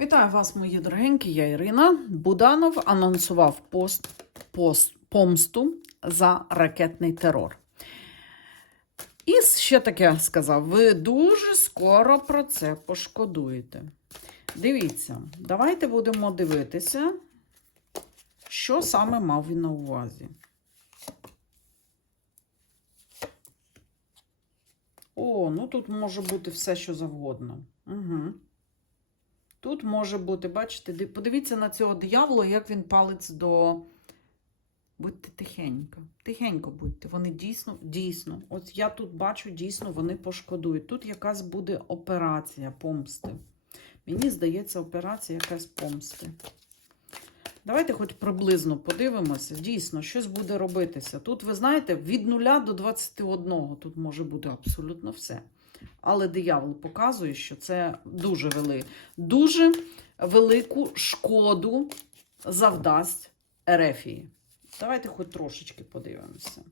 Вітаю вас, мої дорогенькі. Я Ірина. Буданов анонсував пост, пост, помсту за ракетний терор. І ще таке сказав: ви дуже скоро про це пошкодуєте. Дивіться, давайте будемо дивитися, що саме мав він на увазі. О, ну тут може бути все, що завгодно. Угу. Тут може бути, бачите, подивіться на цього диявола, як він палець до. Будьте тихенько. Тихенько будьте. Вони дійсно, дійсно. От я тут бачу, дійсно, вони пошкодують. Тут якась буде операція помсти. Мені здається, операція якась помсти. Давайте хоч приблизно подивимося. Дійсно, щось буде робитися. Тут, ви знаєте, від 0 до 21 тут може бути абсолютно все. Але диявол показує, що це дуже вели, дуже велику шкоду завдасть Ерефії. Давайте хоч трошечки подивимося.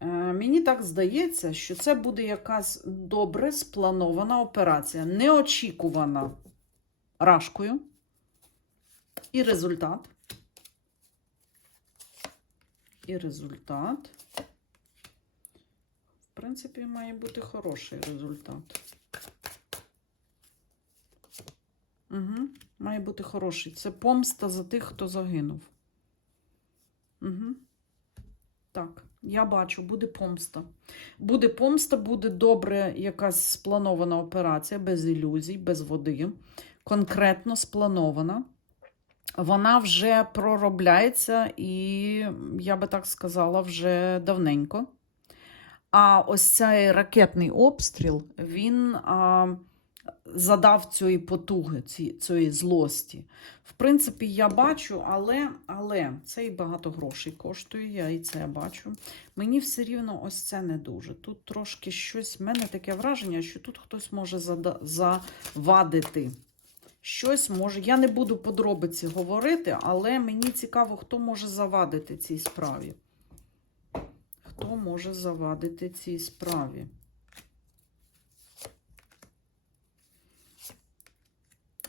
Е, Мені так здається, що це буде якась добре спланована операція, неочікувана рашкою. І результат. І результат. Принципі, має бути хороший результат. Угу. Має бути хороший. Це помста за тих, хто загинув. Угу. Так, я бачу, буде помста. Буде помста, буде добре якась спланована операція, без ілюзій, без води. Конкретно спланована. Вона вже проробляється, і я би так сказала, вже давненько. А ось цей ракетний обстріл він а, задав цієї потуги, цієї злості. В принципі, я бачу, але, але це і багато грошей коштує, я і це бачу. Мені все рівно ось це не дуже. Тут трошки щось, в мене таке враження, що тут хтось може завадити. Щось може. Я не буду подробиці говорити, але мені цікаво, хто може завадити цій справі. Хто може завадити цій справі?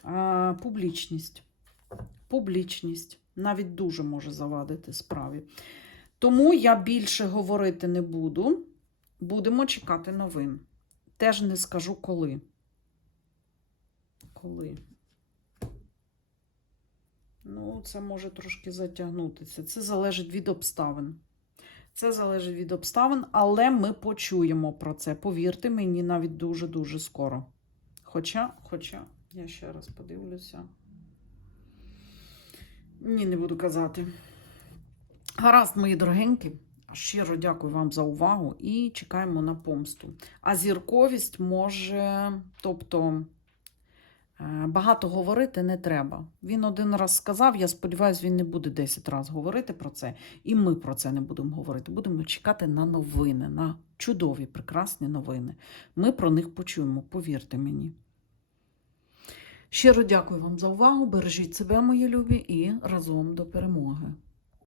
А, публічність. Публічність навіть дуже може завадити справі. Тому я більше говорити не буду. Будемо чекати новин. Теж не скажу коли. Коли. Ну, це може трошки затягнутися. Це залежить від обставин. Це залежить від обставин, але ми почуємо про це. Повірте мені, навіть дуже-дуже скоро. Хоча, хоча, я ще раз подивлюся. Ні, не буду казати. Гаразд, мої дорогенькі. Щиро дякую вам за увагу і чекаємо на помсту. А зірковість може, тобто. Е, Багато говорити не треба. Він один раз сказав, я сподіваюся, він не буде 10 разів говорити про це, і ми про це не будемо говорити. Будемо чекати на новини, на чудові, прекрасні новини. Ми про них почуємо, повірте мені. Щиро дякую вам за увагу. Бережіть себе, мої любі, і разом до перемоги.